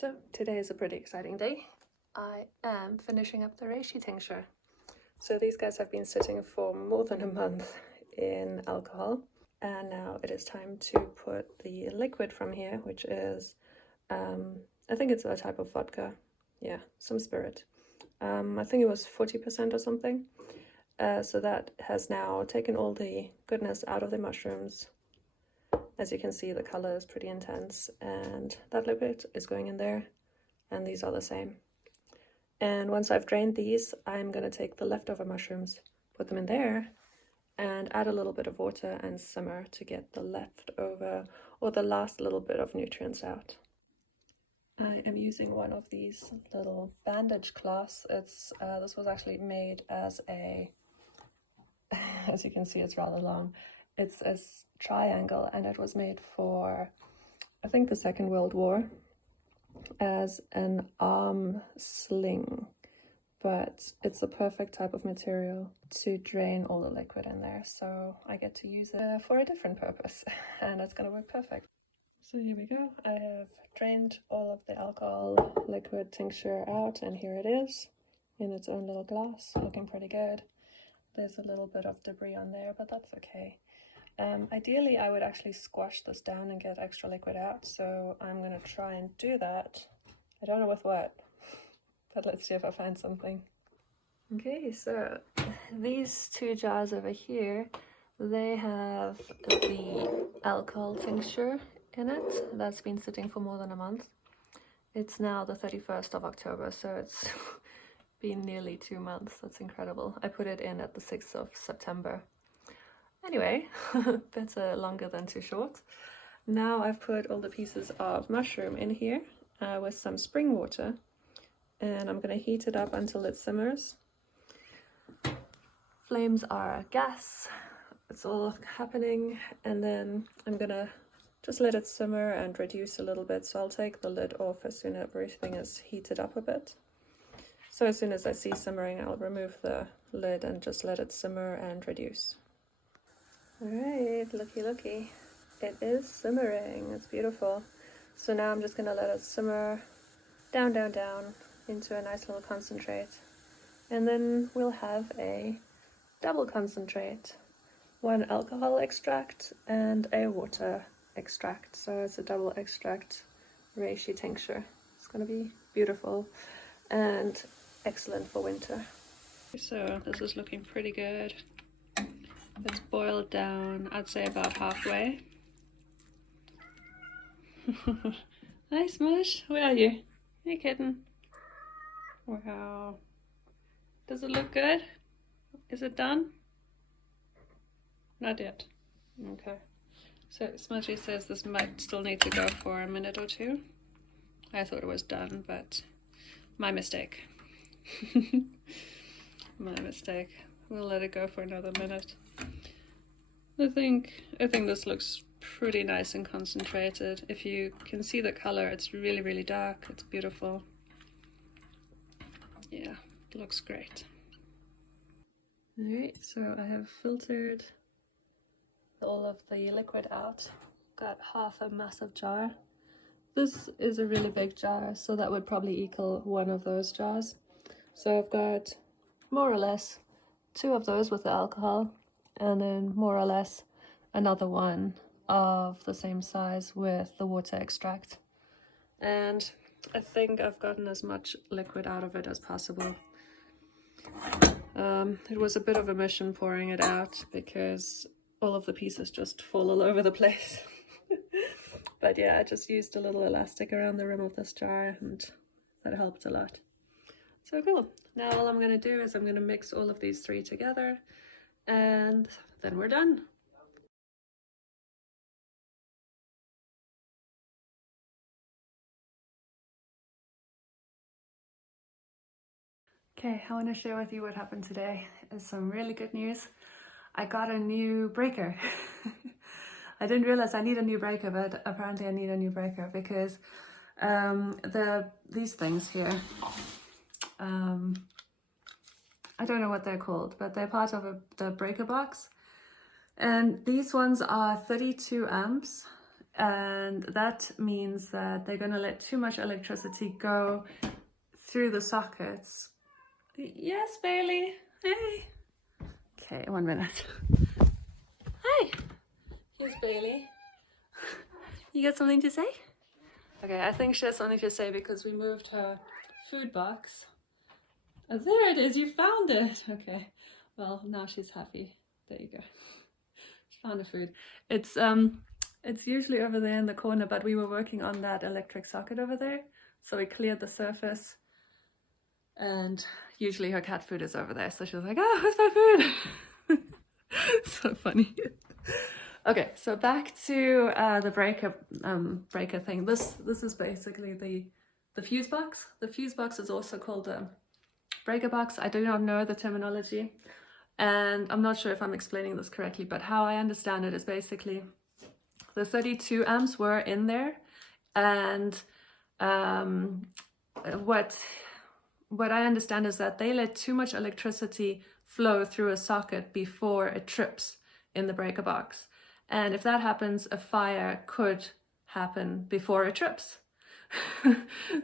So today is a pretty exciting day. I am finishing up the Reishi Tincture. So these guys have been sitting for more than a month in alcohol, and now it is time to put the liquid from here, which is, I think it's a type of vodka. Yeah, some spirit. I think it was 40% or something. So that has now taken all the goodness out of the mushrooms. As you can see, the color is pretty intense, and that liquid is going in there, and these are the same. And once I've drained these, I'm going to take the leftover mushrooms, put them in there, and add a little bit of water and simmer to get the leftover or the last little bit of nutrients out. I am using one of these little bandage cloths. This was actually made as a, as you can see, it's rather long. It's a triangle, and it was made for, I think, the Second World War as an arm sling, but it's a perfect type of material to drain all the liquid in there, so I get to use it for a different purpose, and it's gonna work perfect. So here we go. I have drained all of the alcohol liquid tincture out, and here it is in its own little glass, looking pretty good. There's a little bit of debris on there, but that's okay. Ideally, I would actually squash this down and get extra liquid out, so I'm going to try and do that. I don't know with what, but let's see if I find something. Okay, so these two jars over here, they have the alcohol tincture in it. That's been sitting for more than a month. It's now the 31st of October, so it's been nearly 2 months. That's incredible. I put it in at the 6th of September. Anyway, better longer than too short. Now I've put all the pieces of mushroom in here with some spring water, and I'm going to heat it up until it simmers. Flames are gas. It's all happening, and then I'm going to just let it simmer and reduce a little bit. So I'll take the lid off as soon as everything is heated up a bit. So as soon as I see simmering, I'll remove the lid and just let it simmer and reduce. Alright, looky. It is simmering. It's beautiful. So now I'm just going to let it simmer down into a nice little concentrate. And then we'll have a double concentrate. One alcohol extract and a water extract. So it's a double extract reishi tincture. It's going to be beautiful and excellent for winter. So this is looking pretty good. It's boiled down, I'd say about halfway. Hi Smush, where are you? Hey kitten. Wow. Does it look good? Is it done? Not yet. Okay. So Smushy says this might still need to go for a minute or two. I thought it was done, but my mistake. My mistake. We'll let it go for another minute. I think this looks pretty nice and concentrated. If you can see the color, it's really dark. It's beautiful. Yeah, it looks great. Alright, so I have filtered all of the liquid out. Got half a massive jar. This is a really big jar, so that would probably equal one of those jars. So I've got more or less 2 of those with the alcohol, and then more or less another one of the same size with the water extract. And I think I've gotten as much liquid out of it as possible. It was a bit of a mission pouring it out because all of the pieces just fall all over the place. But yeah, I just used a little elastic around the rim of this jar, and that helped a lot. So cool. Now all I'm going to do is I'm going to mix all of these 3 together, and then we're done. Okay, I want to share with you what happened today. It's some really good news. I got a new breaker. I didn't realize I need a new breaker, but apparently I need a new breaker because these things here, I don't know what they're called, but they're part of the breaker box. And these ones are 32 amps and that means that they're going to let too much electricity go through the sockets. Yes, Bailey. Hey. Okay, 1 minute. Hi. Here's Bailey. You got something to say? Okay, I think she has something to say because we moved her food box. Oh, there it is. You found it. Okay. Well, now she's happy. There you go. She found the food. It's usually over there in the corner, but we were working on that electric socket over there, so we cleared the surface. And usually her cat food is over there, so she was like, "Oh, where's my food?" So funny. Okay, so back to the breaker thing. This is basically the fuse box. The fuse box is also called a breaker box. I do not know the terminology, and I'm not sure if I'm explaining this correctly, but how I understand it is basically the 32 amps were in there, and what I understand is that they let too much electricity flow through a socket before it trips in the breaker box. And if that happens, a fire could happen before it trips.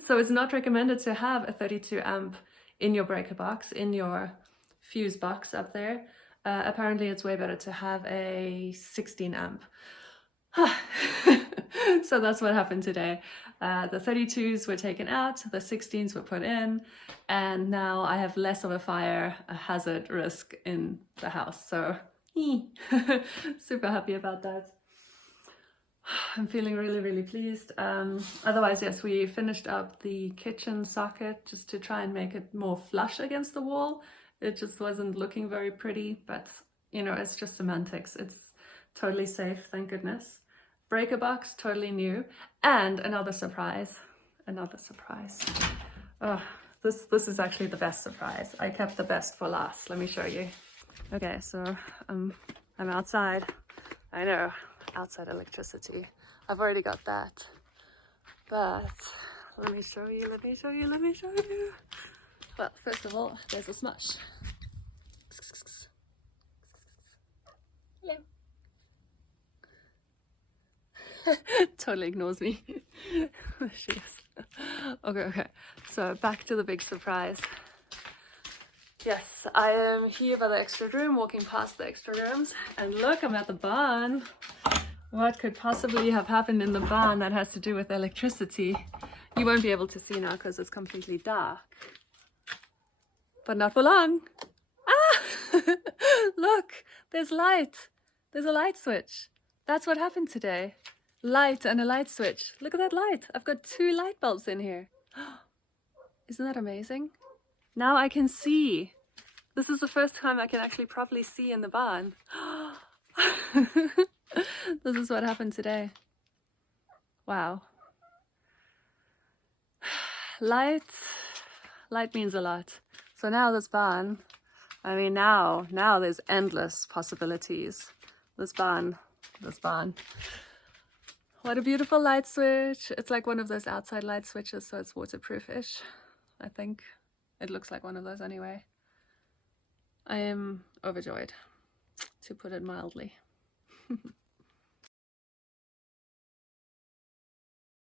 So it's not recommended to have a 32 amp in your breaker box, in your fuse box up there. Apparently it's way better to have a 16 amp. So that's what happened today. The 32s were taken out, the 16s were put in, and now I have less of a fire hazard risk in the house. So super happy about that. I'm feeling really, really pleased. Otherwise, yes, we finished up the kitchen socket just to try and make it more flush against the wall. It just wasn't looking very pretty, but you know, it's just semantics. It's totally safe, thank goodness. Breaker box, totally new. And another surprise. Oh, this is actually the best surprise. I kept the best for last. Let me show you. Okay, so I'm outside. I know, outside electricity. I've already got that. But let me show you. Well, first of all, there's a smush. Hello. Totally ignores me. There she is. Okay. So back to the big surprise. Yes, I am here by the extra room, walking past the extra rooms, and look, I'm at the barn. What could possibly have happened in the barn that has to do with electricity? You won't be able to see now because it's completely dark. But not for long. Ah! Look, there's light. There's a light switch. That's what happened today. Light and a light switch. Look at that light. I've got 2 light bulbs in here. Isn't that amazing? Now I can see. This is the first time I can actually properly see in the barn. This is what happened today. Wow. Light means a lot. So now this barn, I mean now there's endless possibilities. This barn. What a beautiful light switch. It's like one of those outside light switches, so it's waterproof-ish, I think. It looks like one of those anyway. I am overjoyed, to put it mildly.